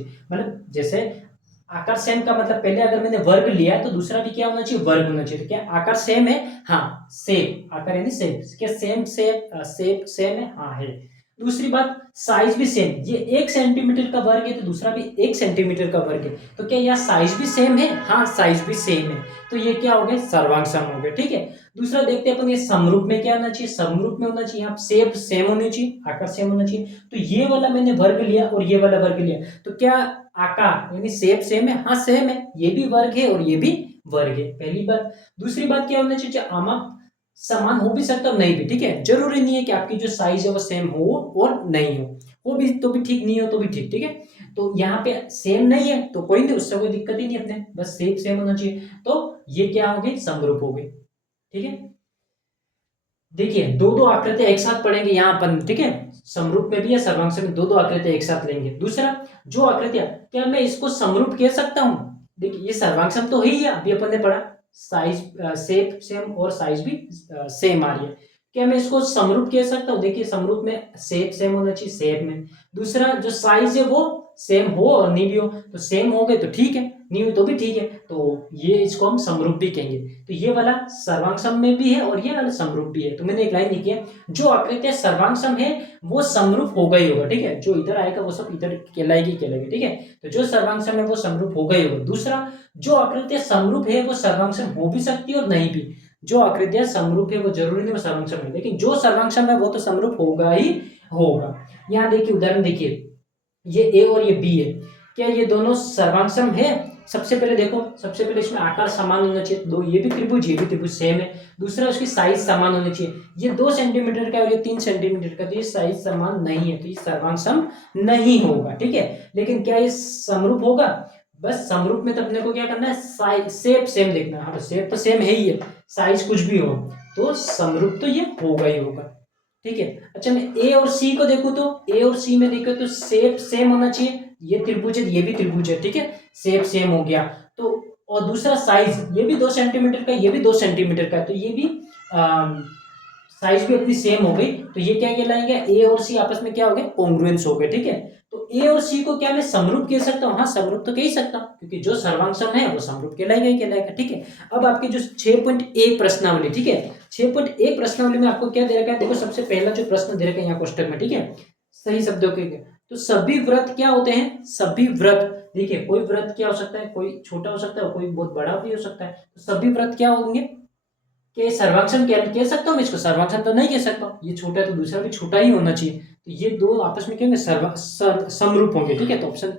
मतलब जैसे आकार सेम का मतलब पहले अगर मैंने वर्ग लिया है तो दूसरा भी क्या होना चाहिए, वर्ग होना चाहिए। तो क्या आकार सेम है? हाँ सेम, आकार यानी सेम, क्या सेम सेम सेम सेम है? हाँ है। दूसरी बात साइज भी सेम, ये 1 सेंटीमीटर का वर्ग है तो दूसरा भी 1 सेंटीमीटर का वर्ग है, तो क्या यह साइज भी सेम है? हाँ साइज भी सेम है। तो ये क्या हो गया, सर्वांग सम हो गया। ठीक है, दूसरा देखते हैं अपन, ये समरूप में क्या होना चाहिए, समरूप में होना चाहिए यहाँ शेप सेम होनी चाहिए, आकार सेम होना चाहिए। तो ये वाला मैंने वर्ग लिया और ये वाला वर्ग लिया, तो क्या आकार यानी शेप सेम है? हाँ सेम है, ये भी वर्ग है और ये भी वर्ग है, पहली बात। दूसरी बात क्या होना चाहिए, आमा समान हो भी सकता और नहीं भी। ठीक है, जरूरी नहीं है कि आपकी जो साइज है वो सेम हो और नहीं हो भी तो भी ठीक, नहीं हो तो भी ठीक। ठीक है, तो यहाँ पे सेम नहीं है तो कोई नहीं, उससे कोई दिक्कत ही नहीं अपने, बस शेप सेम होना चाहिए। तो ये क्या हो गई, समरूप हो गई। ठीक है, देखिए दो दो आकृतियां एक साथ पढ़ेंगे यहाँ अपन। ठीक है, समरूप में भी है सर्वांश में, दो दो आकृतियां एक साथ लेंगे। दूसरा, जो आकृतियां, क्या मैं इसको समरूप कह सकता हूं? देखिए ये सर्वांशम तो है ही, अभी अपन ने पढ़ा साइज शेप सेम और साइज भी सेम आ रही है। क्या मैं इसको समरूप कह सकता हूँ? देखिए समरूप में शेप सेम होना चाहिए, शेप में। दूसरा जो साइज है वो सेम हो और नहीं भी हो, तो सेम हो गए तो ठीक है, नहीं हो तो भी ठीक है, तो ये इसको हम समरूप भी कहेंगे। तो ये वाला सर्वांग सम में भी है और ये वाला समरूप भी है। तो मैंने एक लाइन लिखी है, जो आकृतियां सर्वांग सम है वो समरूप होगा ही होगा। ठीक है, जो इधर आएगा वो सब इधर कहलाएगी कहलाएगी। ठीक है, तो जो सर्वांग सम है वो समरूप होगा ही होगा। दूसरा, जो आकृतियां समरूप है वो सर्वांग सम हो भी सकती है और नहीं भी। जो आकृतियां समरूप है वो जरूरी नहीं वो सर्वांग सम है, लेकिन जो सर्वांग सम है वो तो समरूप होगा ही होगा। यहाँ देखिए उदाहरण देखिए, ये ए और ये बी है, क्या ये दोनों सर्वांग सम है? सबसे पहले देखो, सबसे पहले इसमें आकार समान होना चाहिए, दो ये भी त्रिभुज ये भी त्रिभुज सेम है। दूसरा उसकी साइज समान होनी चाहिए, ये 2 सेंटीमीटर का और ये 3 सेंटीमीटर का, तो ये साइज समान नहीं है, तो ये सर्वांग सम नहीं होगा। ठीक है, लेकिन क्या ये समरूप होगा? बस समरूप में तो अपने को क्या करना है, साइज शेप सेम देखना है। हाँ, तो शेप तो सेम है ही है, साइज कुछ भी हो तो समरूप तो ये होगा ही होगा। ठीक है, अच्छा मैं ए और सी को देखूं तो ए और सी में देखो तो शेप सेम होना चाहिए, ये त्रिभुज है ये भी त्रिभुज है। ठीक है, शेप सेम हो गया। तो और दूसरा साइज, ये भी 2 सेंटीमीटर का ये भी 2 सेंटीमीटर का, तो ये भी साइज भी अपनी सेम हो गई, तो ये क्या कहलाएंगे, ए और सी आपस में क्या हो गए, कॉन्ग्रुएंस हो गए। ठीक है, तो ए और सी को क्या मैं समरूप कह सकता हूँ? हाँ समरूप तो कह ही सकता हूँ, क्योंकि जो सर्वांग सम है वो समरूप कहलाएगा ही कहलाएगा। ठीक है, अब आपके जो 6.1 प्रश्नावली, ठीक है 6.1 प्रश्नावली में आपको क्या दे रखा है, देखो सबसे पहला जो प्रश्न दे रखा है यहाँ कोष्टक में। ठीक है, सही शब्दों के, तो सभी व्रत क्या होते हैं, सभी व्रत, देखिए कोई व्रत क्या हो सकता है, कोई छोटा हो सकता है कोई बहुत बड़ा भी हो सकता है, तो सभी व्रत क्या होंगे, कि सर्वांक्षण कह सकता हूँ इसको? सर्वांक्षण तो नहीं कह सकता, ये छोटा है तो दूसरा भी छोटा ही होना चाहिए, तो ये दो आपस में क्या होंगे, समरूप होंगे। ठीक है, तो ऑप्शन